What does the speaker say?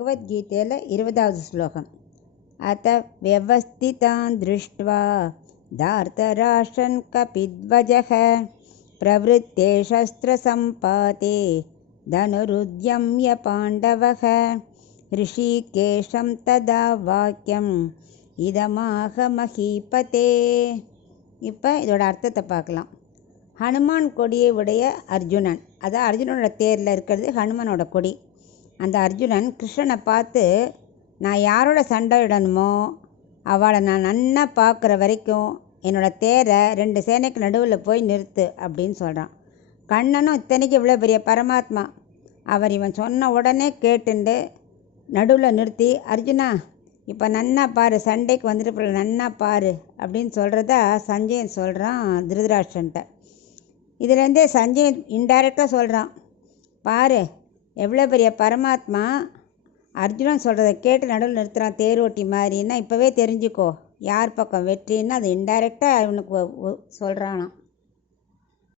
பகவத்கீதையில் 20வது ஸ்லோகம். அத வியவஸ்திதான் திருஷ்ட்வா தார்த்தராஷ்டிரன் கபித்வஜः பிரவருத்தே சஸ்திர சம்பாதே தனுருத்யம்ய பாண்டவः ரிஷிகேஷம் ததா வாக்கியம் இதமாக மஹீபதே. இப்போ இதோட அர்த்தத்தை பார்க்கலாம். ஹனுமான் கொடியை உடைய அர்ஜுனன், அதான் அர்ஜுனனோட தேரில் இருக்கிறது ஹனுமனோட கொடி. அந்த அர்ஜுனன் கிருஷ்ணனை பார்த்து, நான் யாரோட சண்டையிடணுமோ அவளை நான் நன்னா பார்க்குற வரைக்கும் என்னோடய தேரை 2 சேனைக்கு நடுவில் போய் நிறுத்து அப்படின்னு சொல்கிறான். கண்ணனும் இத்தனைக்கு இவ்வளோ பெரிய பரமாத்மா, அவர் இவன் சொன்ன உடனே கேட்டுண்டு நடுவில் நிறுத்தி, அர்ஜுனா இப்போ நன்னா பாரு, சண்டைக்கு வந்துட்டு நன்னா பாரு அப்படின்னு சொல்கிறதா சஞ்சயன் சொல்கிறான் திருதராஷ்டிரன்ட்ட. இதுலேருந்தே சஞ்சயன் இன்டைரக்டாக சொல்கிறான், பாரு எவ்வளோ பெரிய பரமாத்மா அர்ஜுனன் சொல்கிறத கேட்டு நடுவில் நிறுத்துகிறான் தேரோட்டி மாதிரின்னா இப்போவே தெரிஞ்சுக்கோ யார் பக்கம் வெற்றின்னு. அது இன்டைரக்டாக இவனுக்கு சொல்கிறானாம்.